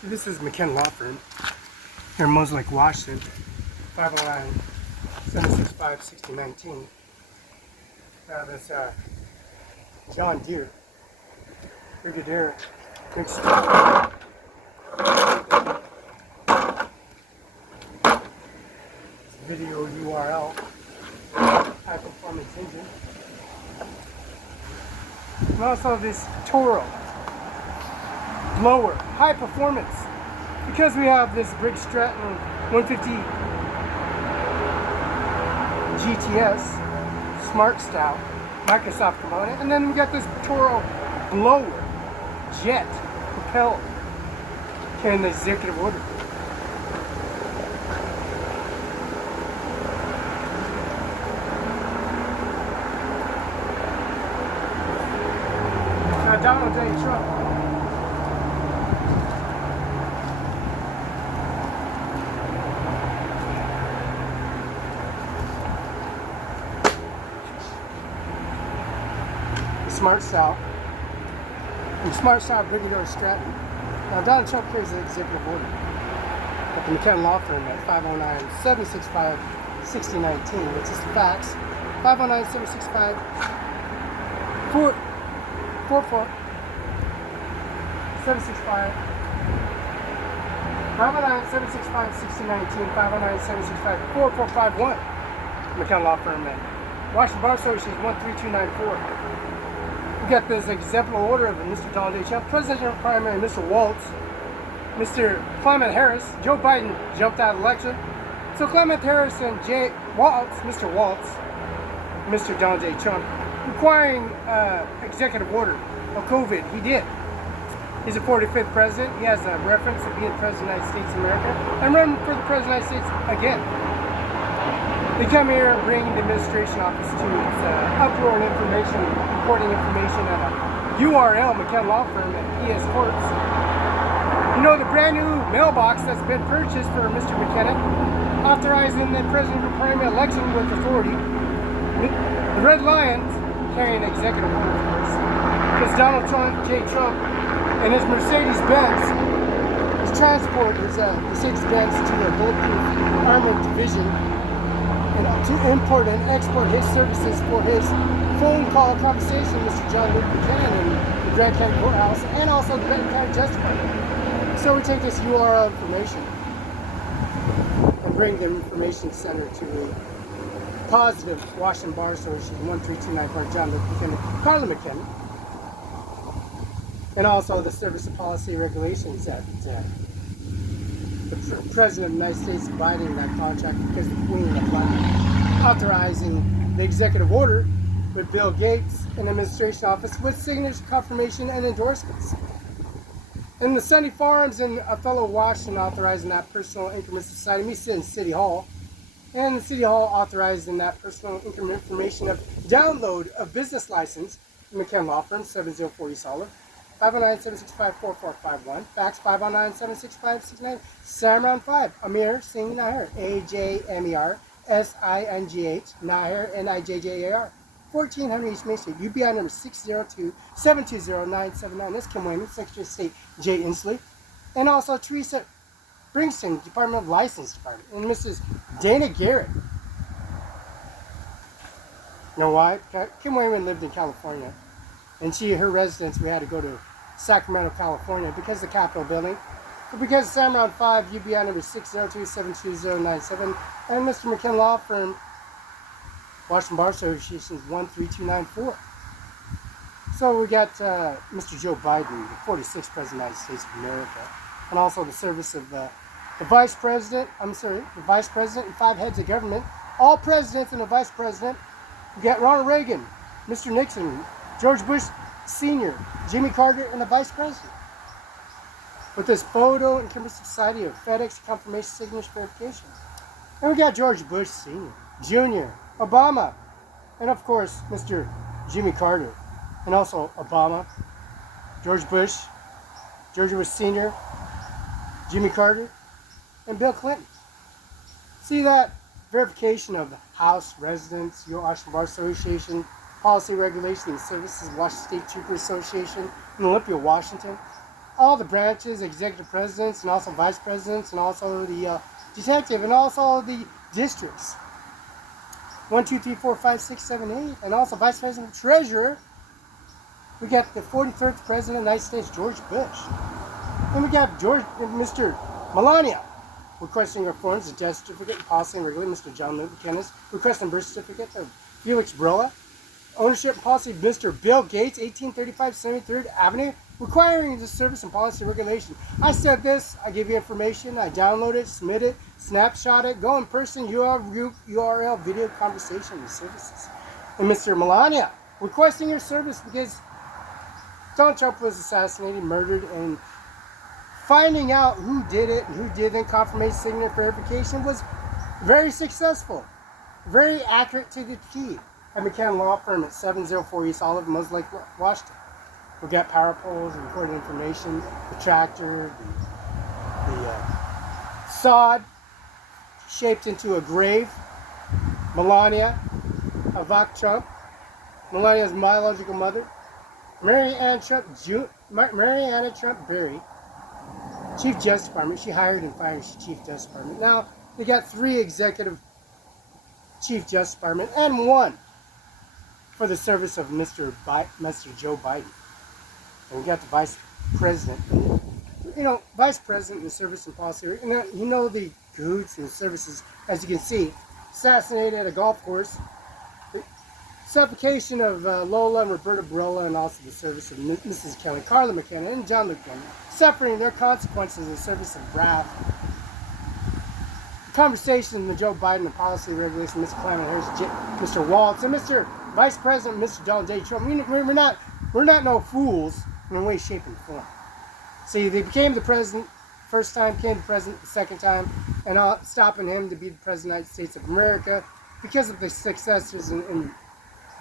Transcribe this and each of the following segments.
So this is McKenna Law Firm here in Mosley, Washington, 509-765-6019. This John Deere Brigadier mixed video URL, high performance engine, and also this Toro blower, high performance, because we have this Briggs Stratton 150 GTS Smart Style Microsoft component, and then we got this Toro blower jet propelled carrying the executive order. Donald J. Trump. Smart Style. And Smart Style Brigadier Stratton. Now Donald Trump carries the executive order at the McKenna Law Firm at 509-765-6019, which is the fax. 509-765-444 765 509-765-6019, 509-765-4451. McKenna Law Firm at Washington Bar Association 13294. We got this exemplar order of Mr. Donald J. Trump, President Primary Mr. Waltz, Mr. Clement Harris. Joe Biden jumped out of the election, so Clement Harris and Mr. Waltz, Mr. Donald J. Trump, requiring executive order of COVID. He did. He's the 45th president. He has a reference to being president of the United States of America and running for the president of the United States again. They come here and bring the administration office to its uproar and information, reporting information at a URL, McKenna Law Firm at PS Courts. You know, the brand new mailbox that's been purchased for Mr. McKenna, authorizing the president of the primary election with authority. The Red Lions carrying executive order, of course, because Donald J. Trump and his Mercedes-Benz, his transport, his Mercedes-Benz to the Bulletproof Armored Division, and to import and export his services for his phone call conversation with Mr. John Buchanan in the Grand County Courthouse, and also the Benton County Justice Department. So we take this URL information and bring the information center to the positive Washington Bar Association 13294 John Buchanan, Carla McKenna, and also the Service of Policy Regulations that the President of the United States abiding that contract because the Queen of London authorizing the executive order with Bill Gates and the administration office with signature, confirmation, and endorsements. And the Sunny Farms in Othello, Washington authorizing that personal increment society, me sitting in City Hall, and the City Hall authorizing that personal increment information of download of business license, McKenna Law Firm, 7040 Solid. 509-765-4451, fax 509-765-69, CIMARON5, Ajmer, Singh, Nijjar, Ajmer, Singh, Nijjar, Nijjar, 1400 East Main Street, UBI number 602-720-979. This Kim Wayman, Secretary of State Jay Inslee, and also Teresa Bringston, Department of License Department, and Mrs. Dana Garrett. You know why? Kim Wayman lived in California, and her residence, we had to go to Sacramento, California, because of the Capitol building, but because of CIMARON5, UBI number 602-720-979, and Mr. McKenna Law Firm, Washington Bar Association 13294. So we got Mr. Joe Biden, the 46th President of the United States of America, and also the service of the Vice President and 5 heads of government, all presidents and the Vice President. We got Ronald Reagan, Mr. Nixon, George Bush Sr., Jimmy Carter, and the Vice President. With this photo and Kimber Society of FedEx confirmation signature verification. And we got George Bush Sr., Jr., Obama, and of course, Mr. Jimmy Carter, and also Obama, George Bush Sr., Jimmy Carter, and Bill Clinton. See that verification of the House residents, your Washington Bar Association, Policy Regulation and Services, Washington State Trooper Association in Olympia, Washington. all the branches, executive presidents, and also vice presidents, and also the detective, and also the districts. 1, 2, 3, 4, 5, 6, 7, 8, and also vice president, treasurer. We got the 43rd president of the United States, George Bush. Then we got Mr. Melania, requesting reforms of death certificate and policy and regulation. Mr. John Luke McKenna, requesting birth certificate of Felix Barela. Ownership and policy of Mr. Bill Gates, 1835 73rd Avenue, requiring the service and policy regulation. I said this, I give you information, I download it, submit it, snapshot it, go in person, URL, video conversation and services. And Mr. Melania, requesting your service because Donald Trump was assassinated, murdered, and finding out who did it and who didn't, confirmation, signature verification was very successful, very accurate to the T. At McCann Law Firm at 704 East Olive, Mos Lake, Washington. We got power poles, recorded information, the tractor, the sod shaped into a grave, Melania, Ivanka Trump, Melania's biological mother, Marianna Trump Berry, Chief Justice Department. She hired and fired Chief Justice Department. Now they got 3 executive Chief Justice Department and 1 for the service of Mr. Joe Biden. And we got the Vice President. Vice President in the service and policy. And the cahoots and services, as you can see, assassinated at a golf course. The suffocation of Lola and Roberta Barela, and also the service of Mrs. Kelly, Carla McKenna, and John McKenna, suffering their consequences in the service of wrath. The conversation with Joe Biden and policy regulation, Mr. Clement Harris, Mr. Waltz, and Mr. Vice President, Mr. Donald J. Trump. We're not no fools in any way, shape, and form. See, they became the president first time, became the president the second time, and stopping him to be the president of the United States of America because of the successors in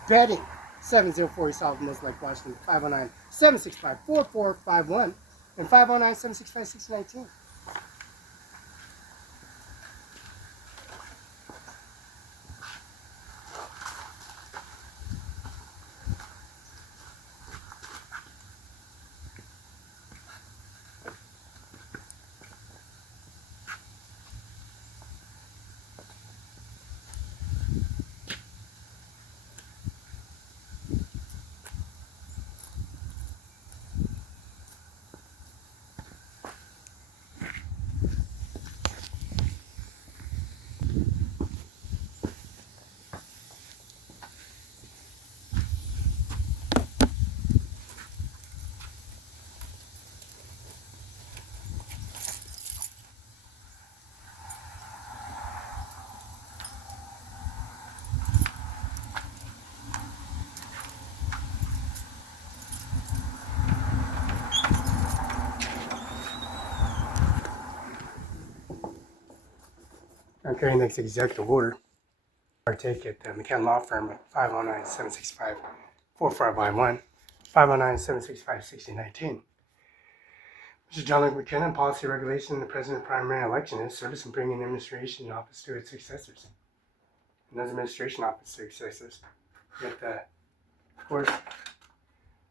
betting. 704 East Olive, Mos Lake, Washington, 509-765-4451, and 509-765-619. I'm carrying this executive order. Partake at the McCann Law Firm at 509-765-4551, 509-765-6019. Mr. John Luke McKenna, policy regulation in the president's primary election is service and bringing the administration in office to its successors. And those administration office successors get the, of course,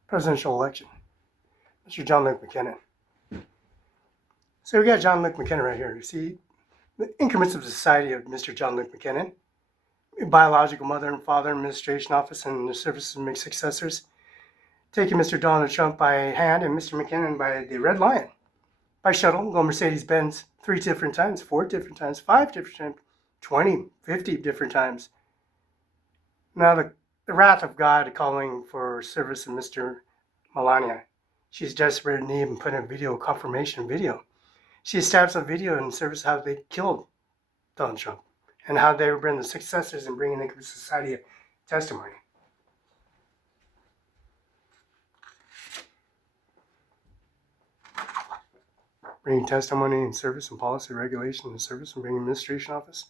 presidential election. Mr. John Luke McKenna. So we got John Luke McKenna right here. You see the increments of society of Mr. John Luke McKenna, biological mother and father, administration office, and the services and successors, taking Mr. Donald Trump by hand and Mr. McKinnon by the Red Lion, by shuttle, go Mercedes-Benz 3 different times, 4 different times, 5 different times, 20, 50 different times. Now the wrath of God calling for service of Mr. Melania. She's desperate in need and put in a video, confirmation video. She established a video in service of how they killed Donald Trump and how they were bringing the successors and bringing into society a testimony. Bringing testimony in service and policy regulation and service and bringing administration office.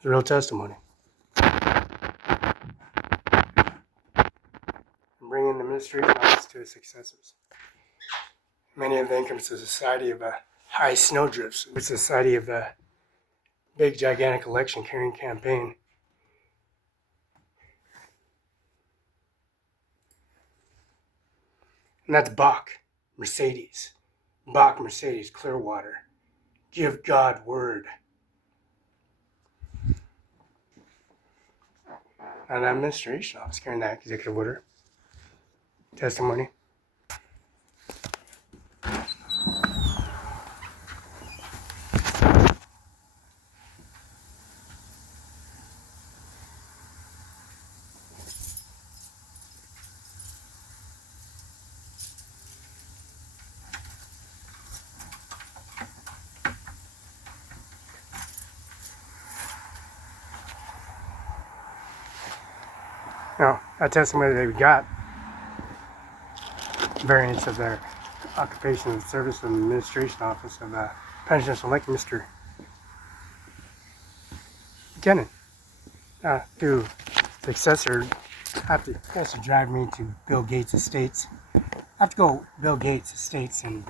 It's real testimony. Bringing the administration office to its successors. Many of them comes to a society of high snowdrifts, a society of a big, gigantic election carrying campaign. And that's Bach, Mercedes. Bach, Mercedes, Clearwater. Give God word. And the administration office carrying that executive order. Testimony. Now, that testimony that we got, variants of their occupation and service and administration office of presidential elect Mr. Buchanan, to successor, has to drive me to Bill Gates' estates. I have to go Bill Gates' estates and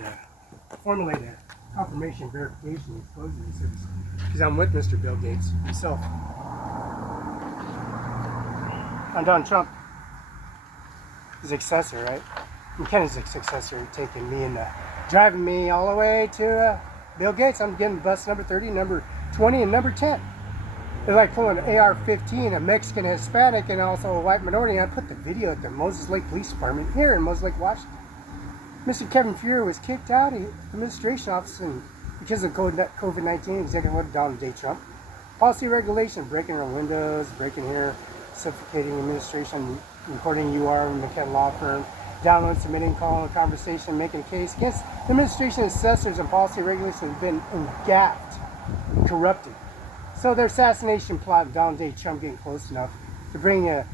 formulate a confirmation, verification, and disclosure service, because I'm with Mr. Bill Gates himself. I'm Donald Trump, his successor, right? Buchanan's successor, taking me and driving me all the way to Bill Gates. I'm getting bus number 30, number 20, and number 10. It's like pulling an AR-15, a Mexican, Hispanic, and also a white minority. And I put the video at the Moses Lake Police Department here in Moses Lake, Washington. Mr. Kevin Fuhrer was kicked out of the administration office because of COVID-19, Executive Order Donald J. Trump. Policy regulation, breaking our windows, breaking here, suffocating administration, recording UR, McKenna Law Firm, download, submitting, calling a conversation, making a case against the administration, assessors, and policy regulations have been engulfed, corrupted. So their assassination plot, Donald J. Trump getting close enough to bring a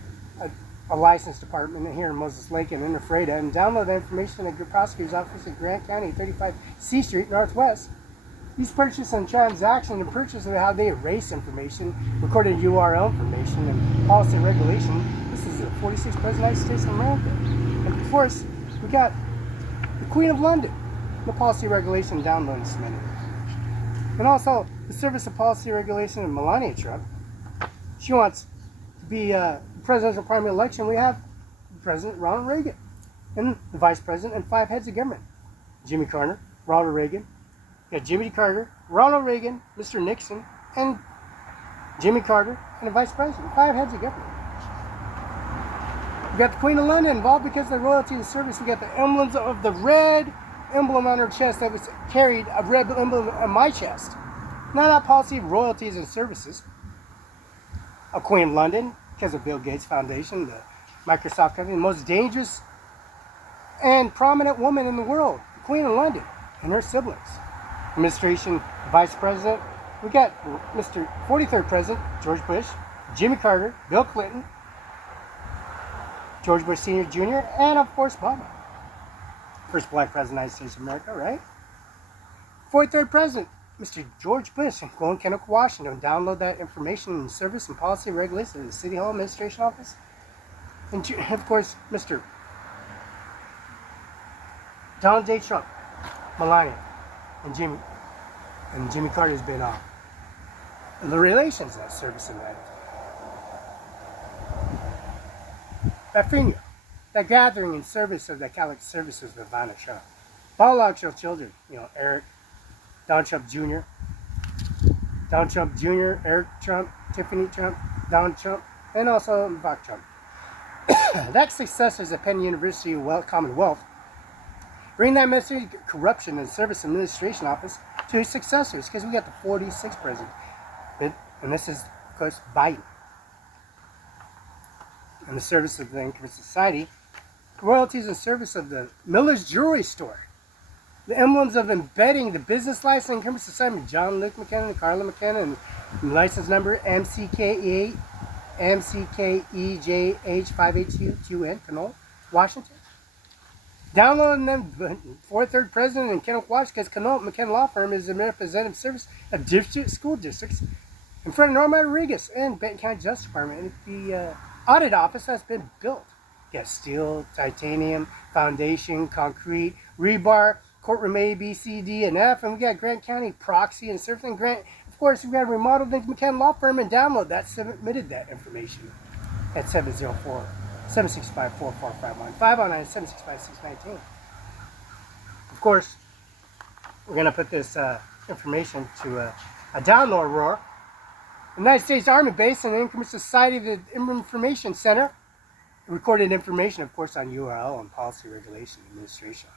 license department here in Moses Lake and in Ephrata and download that information at the prosecutor's office in Grant County, 35 C Street, Northwest. These purchase and transaction and purchase of how they erase information, recorded URL information, and policy regulation. This is the 46th President of the United States of America. And of course, we got the Queen of London, the policy regulation download and submitted. And also, the Service of Policy Regulation of Melania Trump. She wants to be presidential primary election. We have President Ronald Reagan and the Vice President and 5 heads of government. Jimmy Carter, Ronald Reagan. We got Jimmy Carter, Ronald Reagan, Mr. Nixon, and Jimmy Carter, and the Vice President. 5 heads of government. We got the Queen of London involved because of the royalty and service. We got the emblems of the red emblem on her chest that was carried, a red emblem on my chest. Not our policy of royalties and services. A Queen of London, because of Bill Gates Foundation, the Microsoft company, the most dangerous and prominent woman in the world, the Queen of London, and her siblings. Administration, Vice President, we got Mr. 43rd President, George Bush, Jimmy Carter, Bill Clinton, George Bush Sr., Jr., and of course, Obama. First black president of the United States of America, right? 43rd President, Mr. George Bush, in Glen, Washington. Download that information and service and policy regulations in the City Hall Administration Office. And of course, Mr. Donald J. Trump, Melania, and Jimmy Carter's been on. The relations of that service in that. That funeral, that gathering in service of the Catholic services of Ivanka Trump. Biological children, Eric, Donald Trump Jr., Eric Trump, Tiffany Trump, Donald Trump, and also Ivanka Trump. That successors at Penn University Commonwealth bring that message of corruption and service administration office to his successors, because we got the 46th president. And this is, of course, Biden. And the service of the Income Society, royalties and service of the Miller's Jewelry Store. The emblems of embedding the business license and Income Society, John Luke McKenna and Carla McKenna, and license number MCKEJH582QN, Pinole, Washington. Downloading them, 43rd President in Kenneth, Washington, because McKenna Law Firm is a representative service of district school districts in front of Norma Rodriguez and Benton County Justice Department. And the audit office has been built. You got steel, titanium, foundation, concrete, rebar, courtroom A, B, C, D, and F. And we got Grant County proxy and surfing grant. Of course, we got a remodeled McCann Law Firm and download that. Submitted that information at 704-765-4451. 509-765-619. Of course, we're going to put this information to a download roar. The United States Army Base and the Increment Society of the Information Center. Recorded information, of course, on URL and Policy Regulation Administration.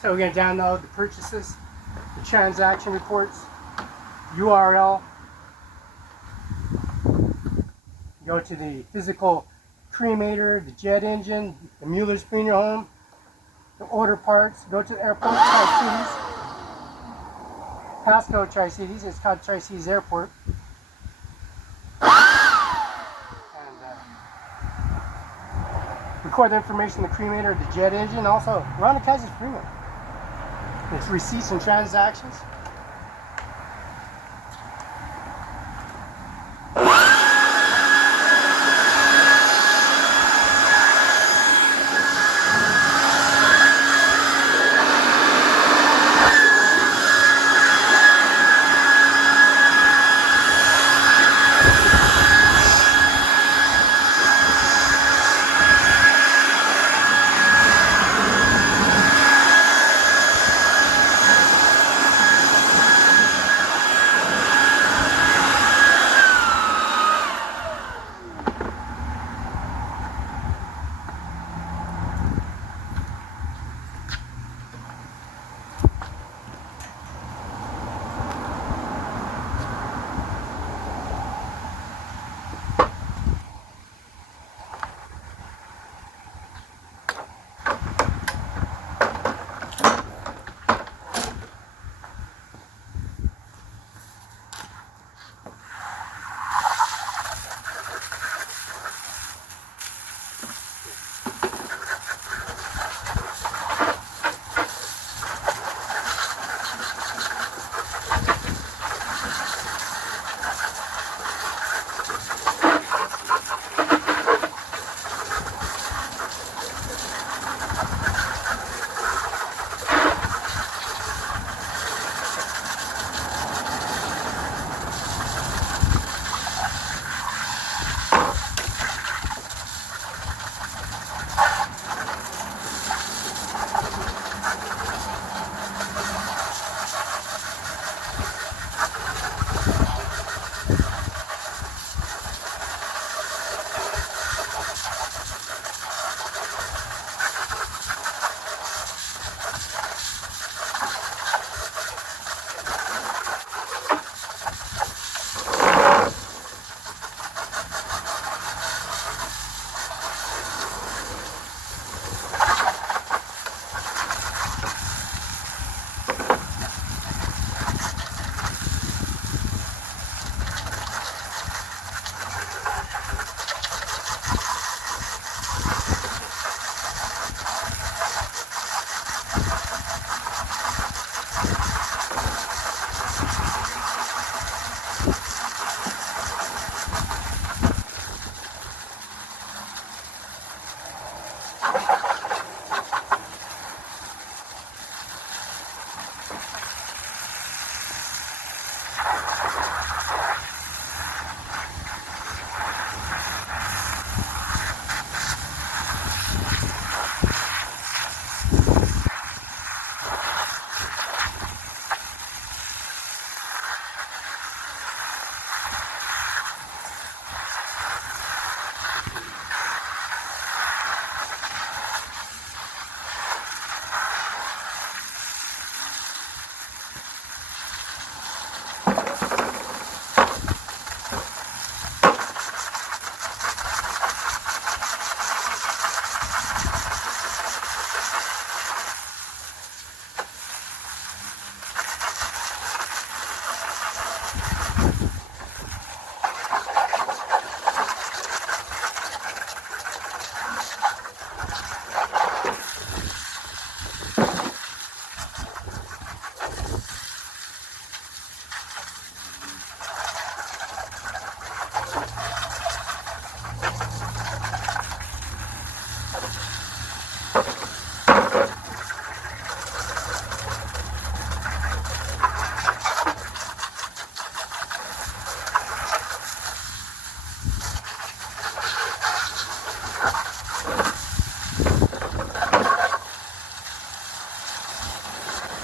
So we're going to download the purchases, the transaction reports, URL, go to the physical cremator, the jet engine, the Mueller's funeral home, the order parts, go to the airport, Tri-Cities, passcode Tri-Cities, it's called Tri-Cities Airport. And record the information, the cremator, the jet engine, also Ron Kaiser's Freeman. It's receipts and transactions.